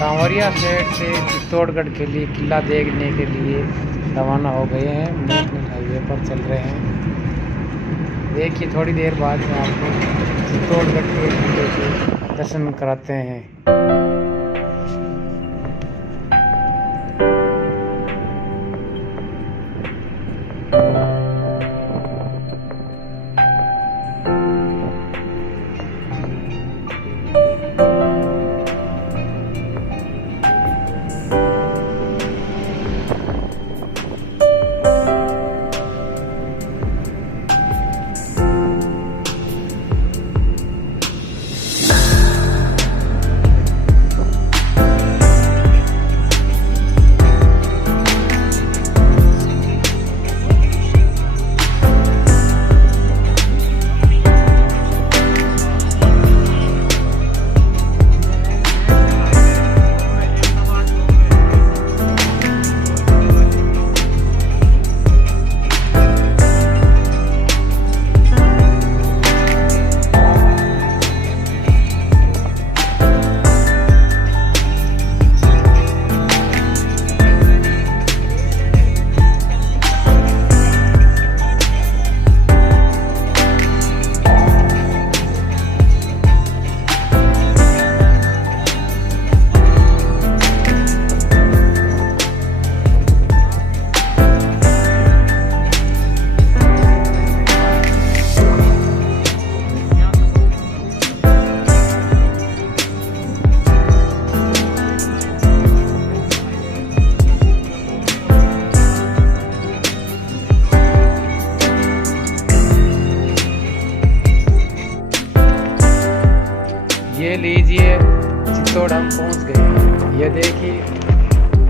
सांवरिया शहर से चित्तौड़गढ़ के लिए किला देखने के लिए रवाना हो गए हैं। नेशनल हाईवे पर चल रहे हैं। देखिए थोड़ी देर बाद में आपको चित्तौड़गढ़ के किले के दर्शन कराते हैं। ये लीजिए चित्तौड़ हम पहुंच गए। ये देखिए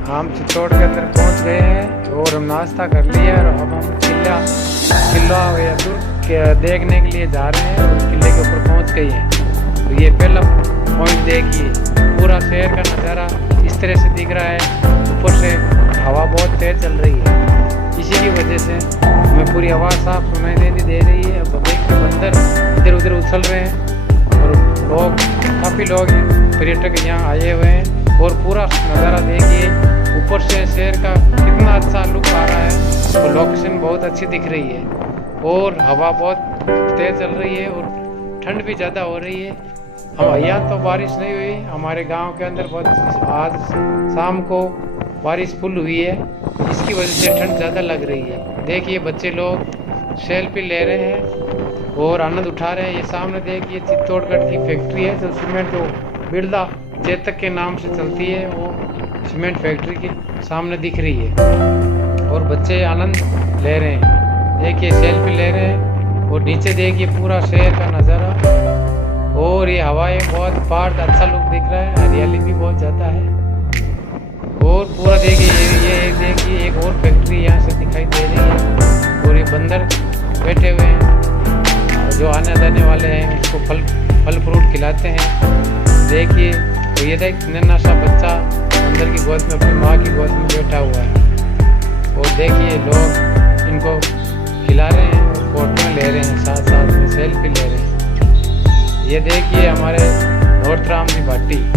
हम चित्तौड़ के अंदर पहुंच गए हैं और हम नाश्ता कर लिया और अब हम किला या दुर्ग देखने के लिए जा रहे हैं और किले के ऊपर पहुंच गए हैं। तो ये पहला पॉइंट देखिए, पूरा शहर का नज़ारा इस तरह से दिख रहा है। ऊपर से हवा बहुत तेज चल रही है, इसी की वजह से हमें पूरी आवाज़ साफ सुनाई दे रही है। अब देखिए बंदर इधर उधर उछल रहे हैं और काफ़ी लोग पर्यटक यहाँ आए हुए हैं। और पूरा नज़ारा देखिए, ऊपर से शहर का कितना अच्छा लुक आ रहा है और लोकेशन बहुत अच्छी दिख रही है और हवा बहुत तेज़ चल रही है और ठंड भी ज़्यादा हो रही है। हम यहाँ तो बारिश नहीं हुई, हमारे गांव के अंदर बहुत आज शाम को बारिश फुल हुई है, इसकी वजह से ठंड ज़्यादा लग रही है। देखिए बच्चे लोग सेल्फी ले रहे हैं और आनंद उठा रहे हैं। ये सामने देखिए चित्तौड़गढ़ की फैक्ट्री है जो सीमेंट जो बिरला चेतक के नाम से चलती है, वो सीमेंट फैक्ट्री के सामने दिख रही है और बच्चे आनंद ले रहे हैं। देखिए सेल्फी ले रहे हैं और नीचे देखिए पूरा शहर का नज़ारा और ये हवाएं बहुत पार्ट अच्छा लुक दिख रहा है, हरियाली भी बहुत ज़्यादा है। और पूरा देखिए ये देखिए एक और फैक्ट्री यहाँ से दिखाई दे रही है और ये बंदर बैठे हुए हैं जो आने जाने वाले हैं, उसको फल फ्रूट खिलाते हैं। देखिए तो ये देख नन्हा सा बच्चा अंदर की गोद में अपनी माँ की गोद में बैठा हुआ है और देखिए लोग इनको खिला रहे हैं और फोटो ले रहे हैं, साथ साथ में सेल्फी ले रहे हैं। ये देखिए हमारे नोरतराम की भाटी।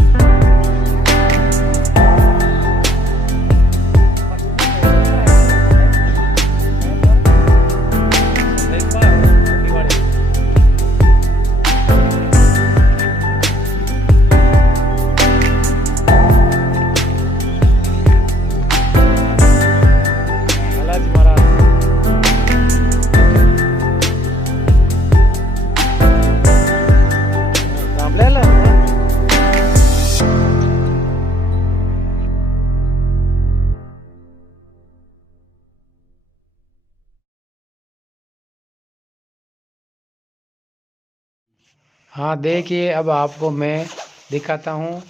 हाँ देखिए अब आपको मैं दिखाता हूँ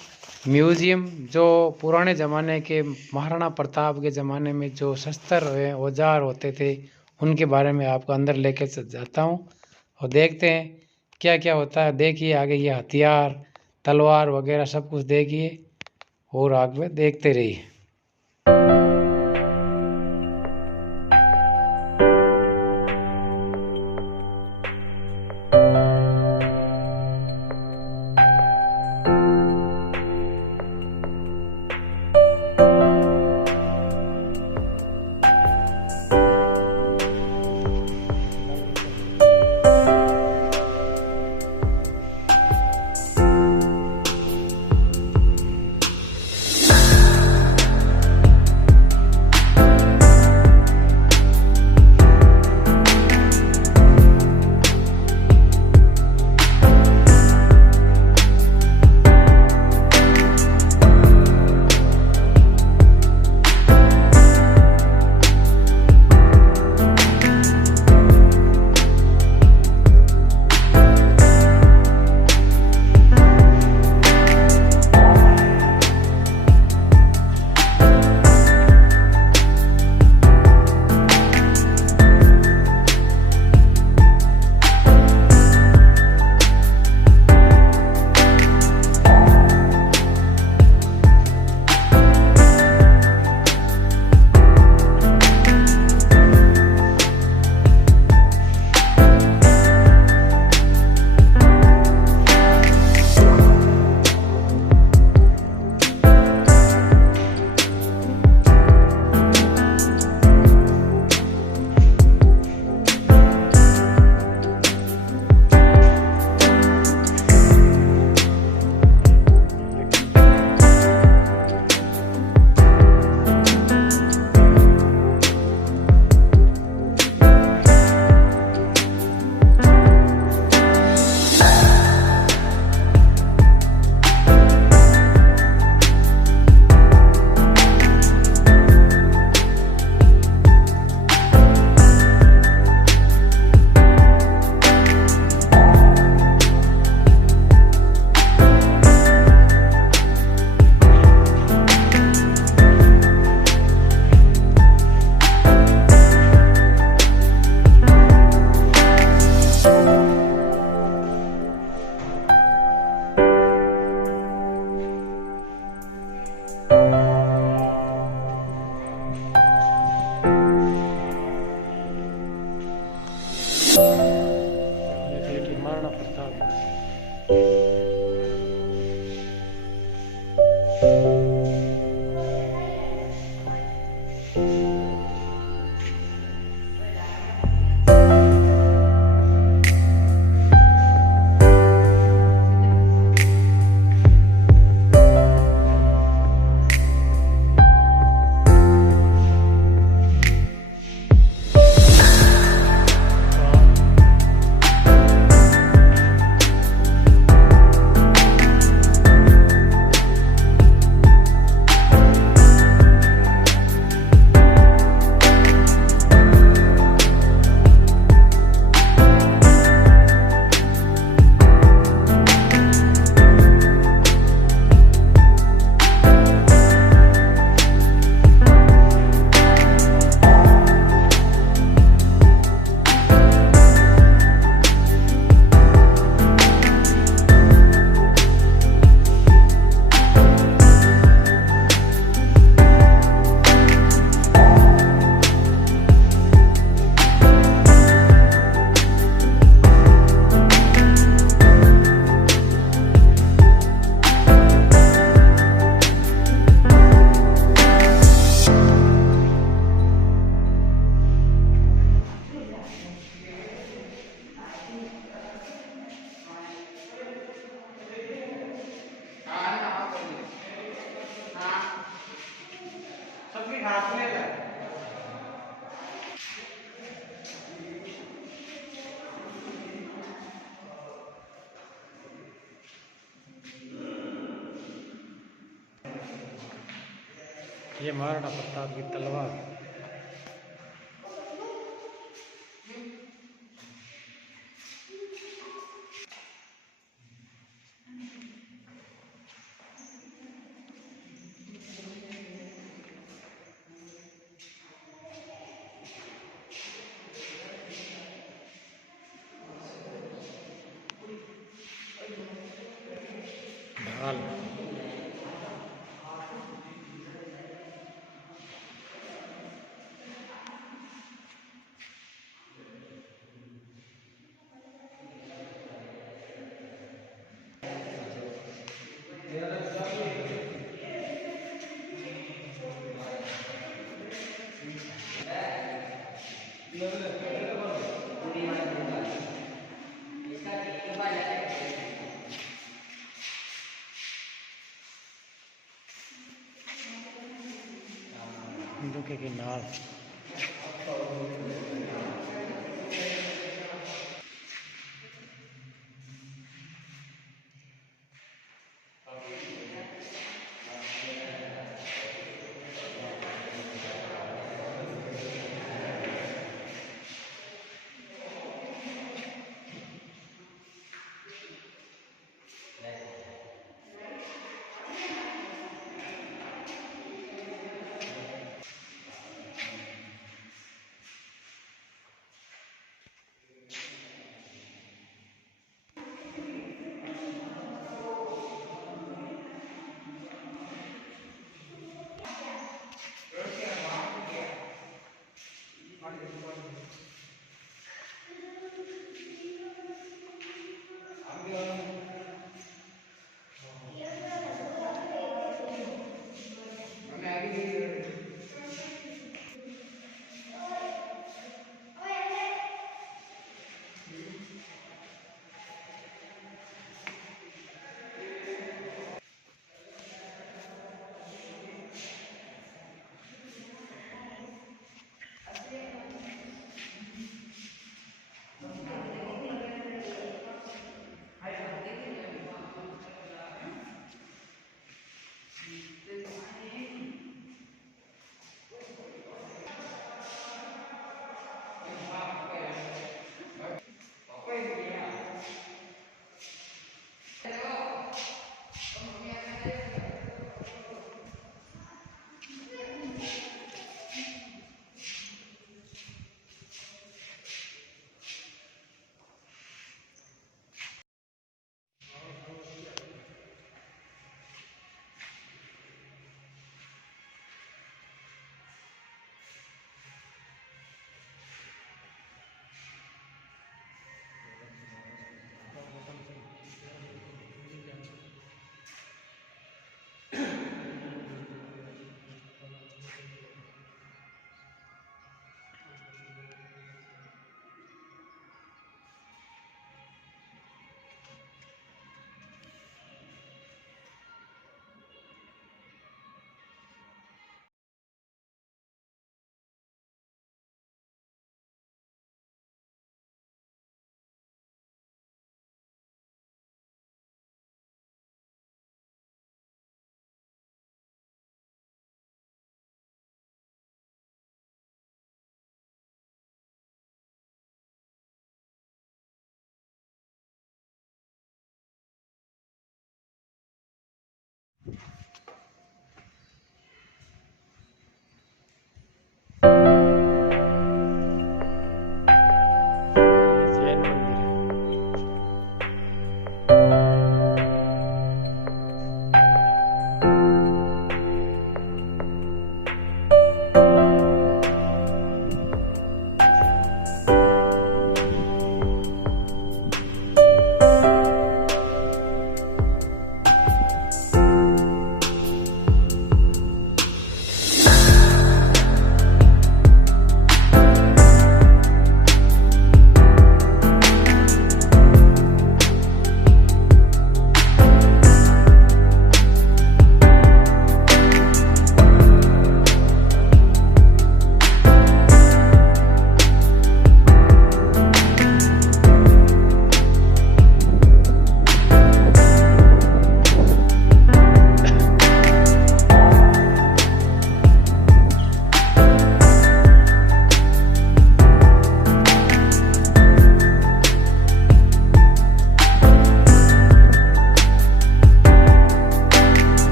म्यूज़ियम, जो पुराने ज़माने के महाराणा प्रताप के ज़माने में जो शस्त्र औजार होते थे उनके बारे में आपको अंदर लेके जाता हूँ और देखते हैं क्या क्या होता है। देखिए आगे ये हथियार तलवार वगैरह सब कुछ देखिए और आगे देखते रहिए। ये महाराणा प्रताप की तलवार। ढाल। बंदूके की नाल। जैन मंदिर है।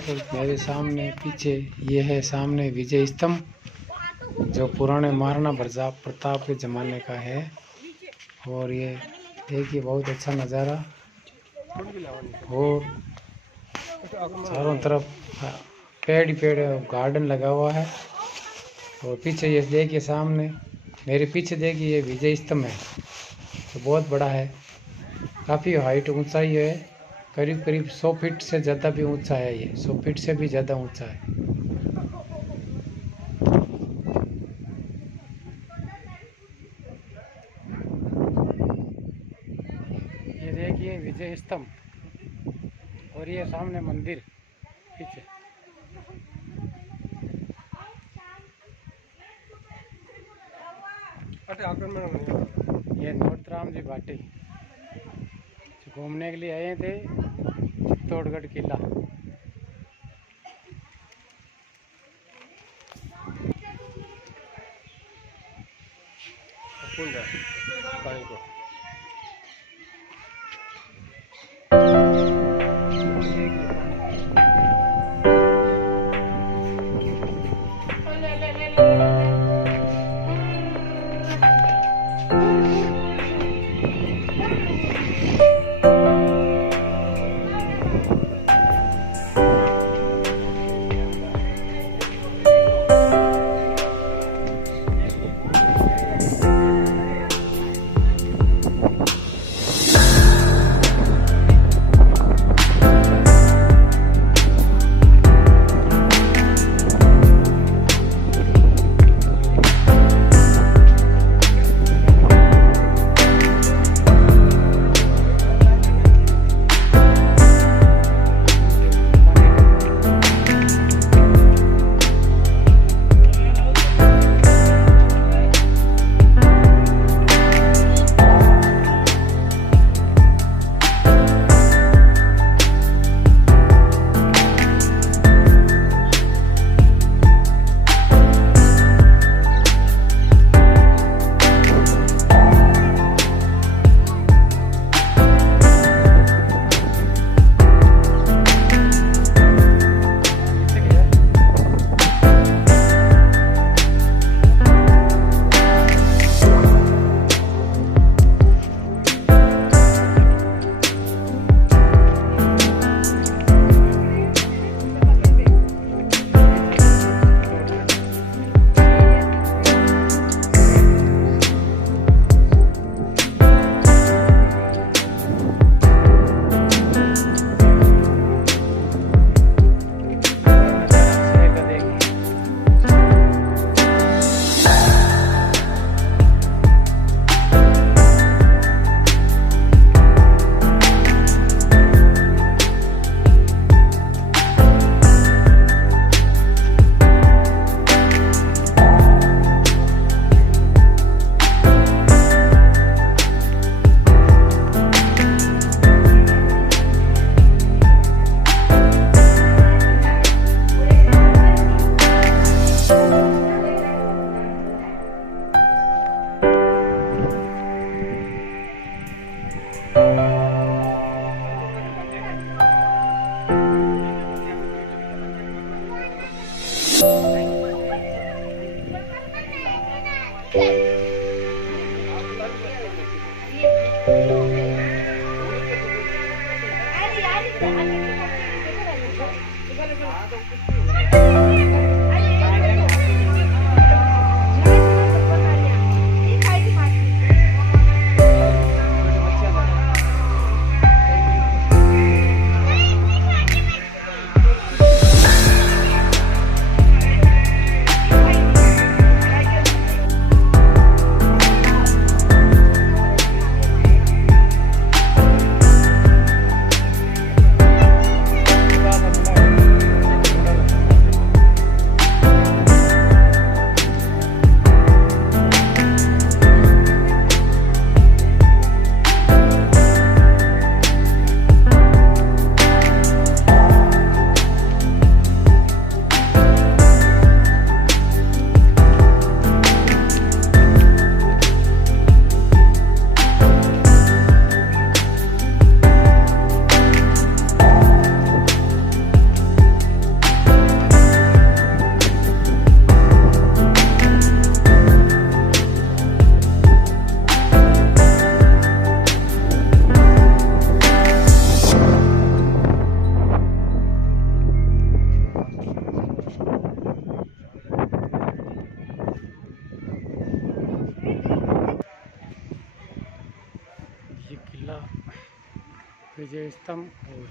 तो मेरे सामने पीछे ये है सामने विजय स्तंभ, जो पुराने महाराणा प्रताप के ज़माने का है। और ये देखिए बहुत अच्छा नज़ारा। और चारों तरफ पेड़ ही पेड़ है, गार्डन लगा हुआ है। और पीछे ये देखिए, सामने मेरे पीछे देखिए, ये विजय स्तंभ है, तो बहुत बड़ा है, काफ़ी हाइट ऊंचाई है, करीब करीब 100 फीट से ज़्यादा भी ऊंचा है, ये 100 फीट से भी ज़्यादा ऊंचा है। ये देखिए विजय स्तंभ, और ये सामने मंदिर पीछे। ये नोटराम जी भाटी जो घूमने के लिए आए थे, चित्तौड़गढ़ किला। विजय स्तंभ और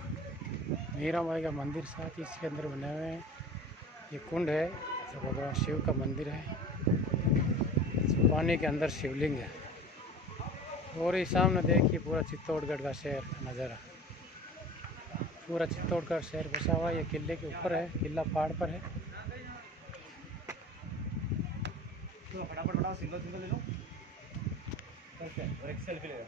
मीराबाई का मंदिर साथ ही इसके अंदर बने हुए हैं। ये कुंड है जो भगवान शिव का मंदिर है, पानी के अंदर शिवलिंग है। और ये सामने देखिए पूरा चित्तौड़गढ़ का शहर का नज़ारा। पूरा चित्तौड़गढ़ शहर बसा हुआ ये किले के ऊपर है, किला पहाड़ पर है। तो फटाफट बताओ, सिंगल सिंगल ले लो और एक सेल्फी ले लो।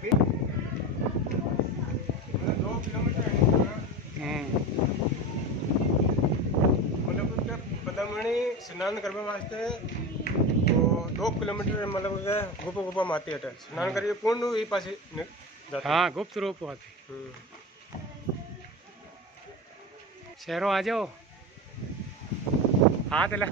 मतलब 2 किलोमीटर मतलब पदमणी स्नान करने वास्ते तो 2 किलोमीटर मतलब गुफा गुफा माती है स्नान करिए कुंड ही पास। हाँ, गुप्त रूप आती। शहरों आ जाओ, हाथ ला।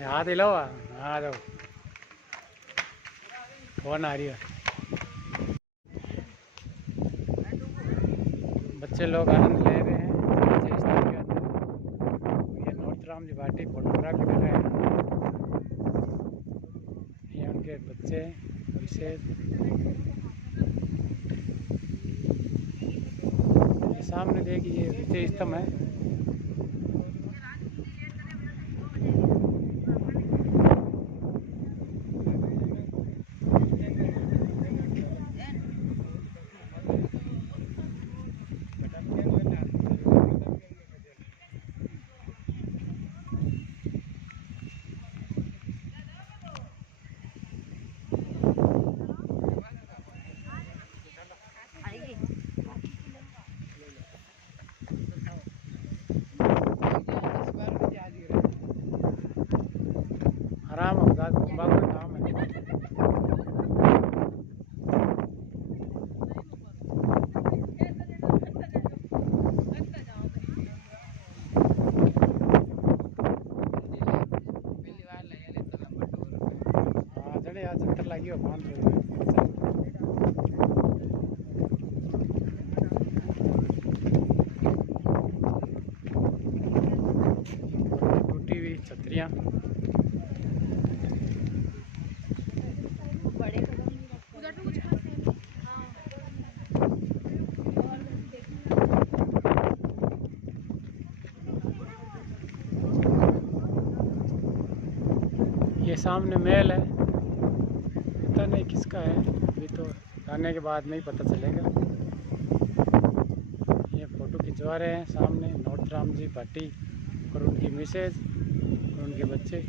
हाथ हिलाओ, आ जाओ। फोन आ रही है। बच्चे लोग आनंद ले रहे हैं बच्चे स्थल के अंदर। ये नॉर्थराम जी भाटी फोटोग्राफी कर रहे हैं। ये उनके बच्चे विशेष। ये सामने देखिए विजय स्तंभ है। आराम होगा, घूमबा का काम है। हाँ जड़े आज चक्कर लगी हो 500 टूटी हुई छतरियाँ। ये सामने महल है, पता नहीं किसका है, अभी तो जाने के बाद नहीं पता चलेगा। ये फ़ोटो खिंचवा रहे हैं सामने नॉर्थराम जी भाटी और उनकी मिसेज और उनके बच्चे।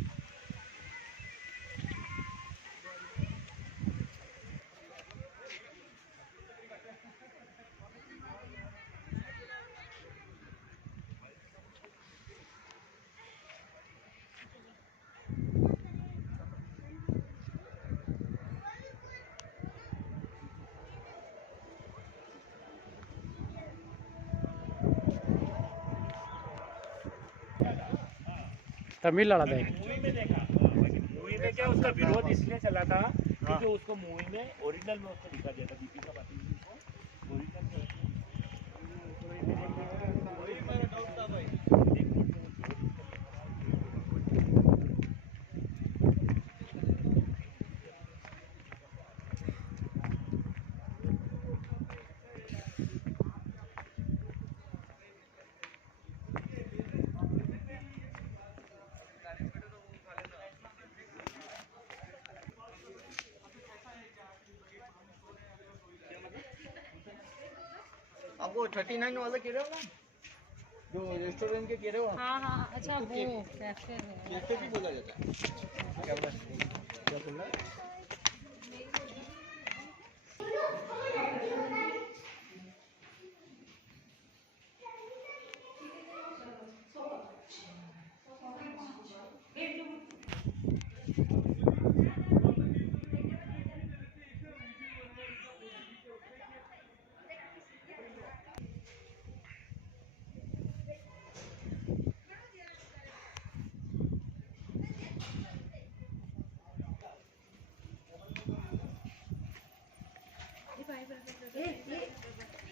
तमिल वाला देख। मूवी में क्या उसका विरोध इसलिए चला था क्योंकि उसको मूवी में ओरिजिनल में उसको दिखा दिया था दीपिका पाटिल को ओरिजिनल में। आप वो 39 वाला कह रहे हो ना, जो रेस्टोरेंट के कह रहे हो? हाँ हाँ, अच्छा वो कैफे है। कैफे भी बोला जाता है। क्या बोल रहा है?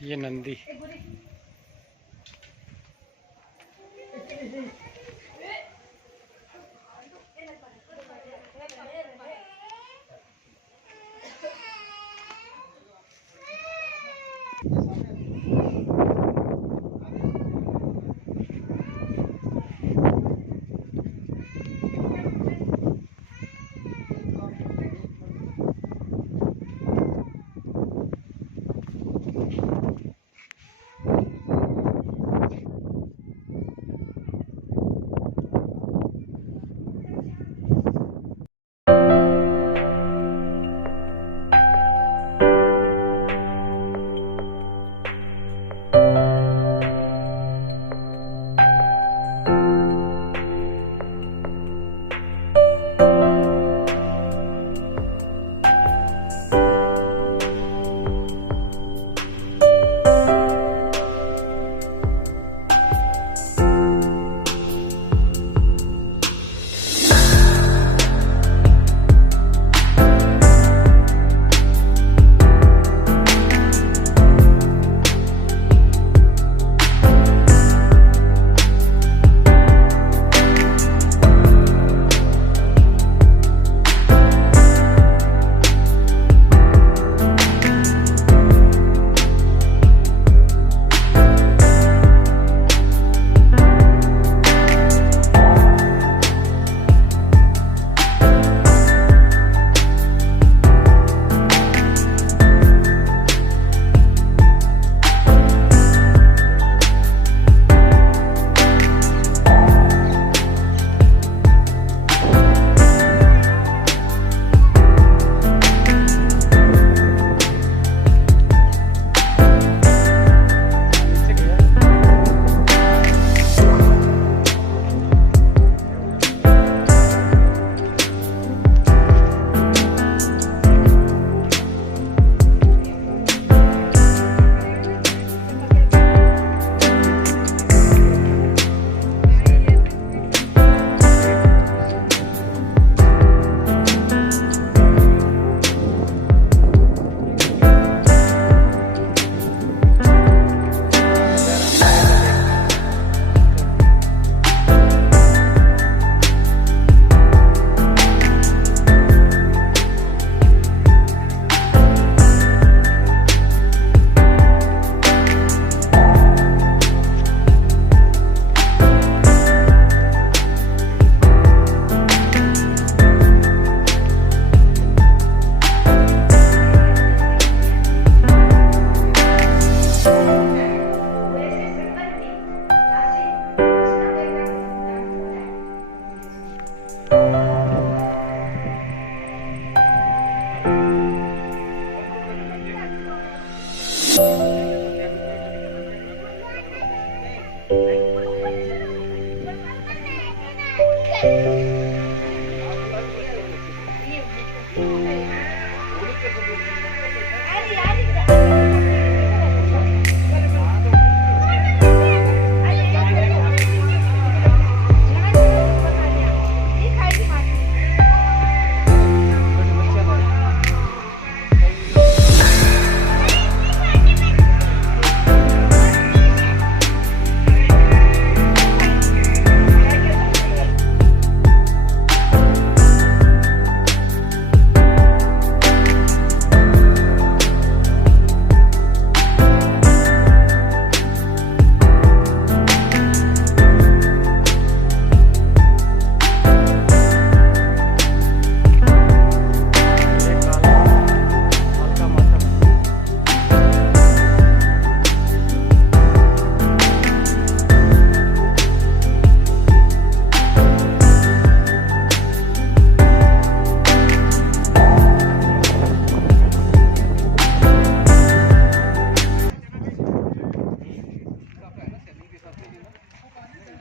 ये नंदी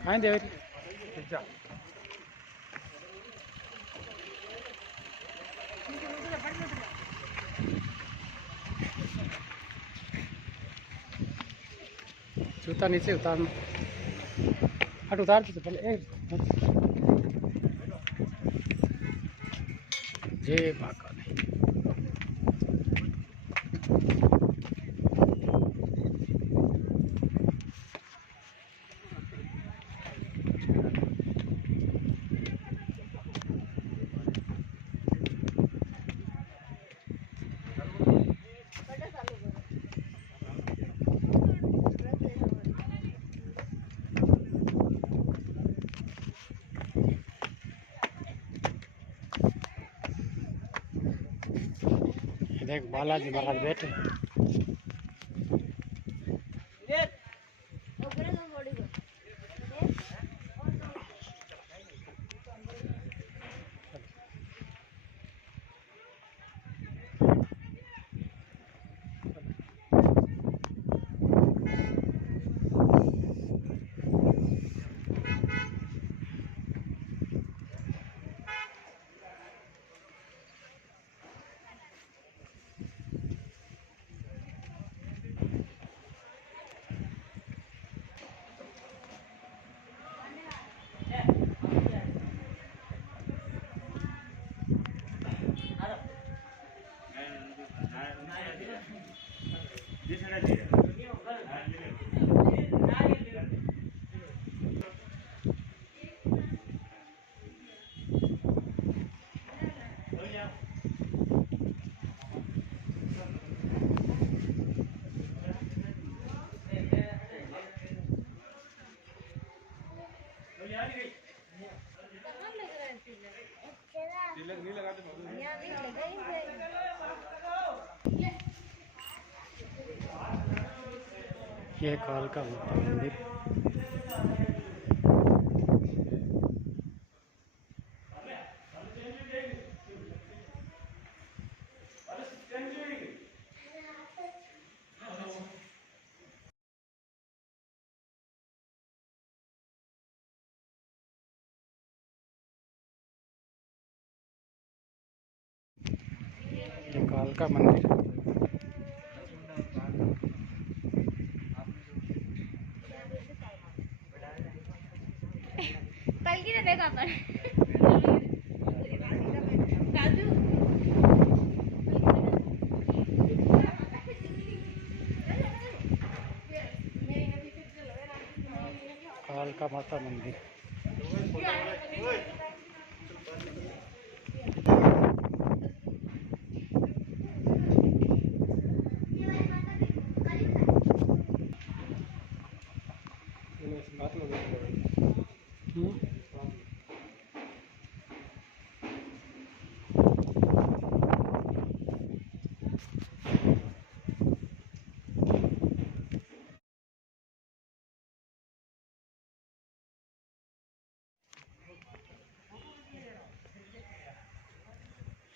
हाँ देव जा जूता नीचे उतारना हट उतार दो पहले जय बाका देख बालाजी महाराज बैठे ये कालका माता मंदिर ये कालका मंदिर कल की देखा अपन काजू कालका माता मंदिर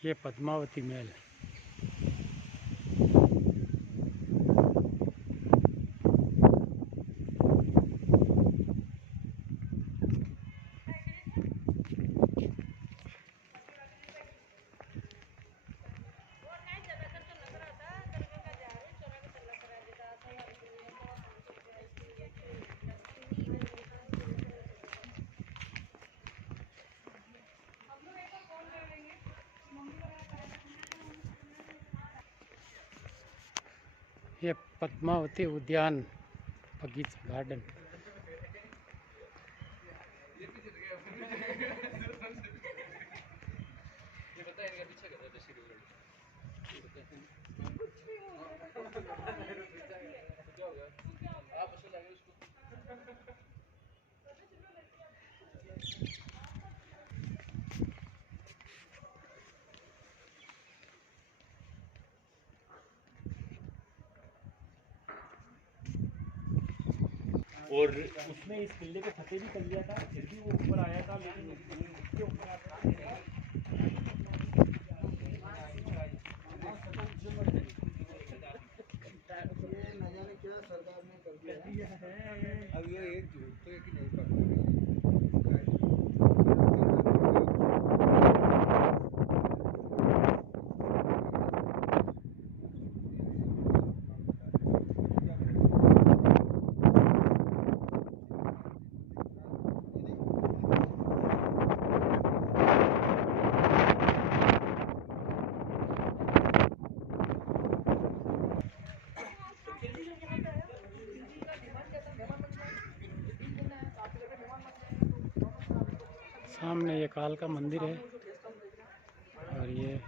ये पद्मावती महल। ये पद्मावती उद्यान बगीचा गार्डन। और उसने इस किले को फतेह भी कर लिया था, फिर भी वो ऊपर आया था, लेकिन उसके ऊपर नजारे क्या सरकार ने कर दिया है। अब ये एक झूठ तो एक ही नहीं पकड़ा। सामने ये काल का मंदिर है और ये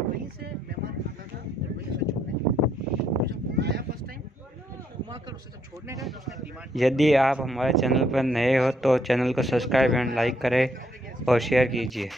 वहीं से मेहमान आता था, वहीं से छोड़ने जब आया फर्स्ट टाइम घुमा कर उसे जब छोड़ने गए तो उसने डिमांड। यदि आप हमारे चैनल पर नए हो तो चैनल को सब्सक्राइब एंड लाइक करें और शेयर कीजिए।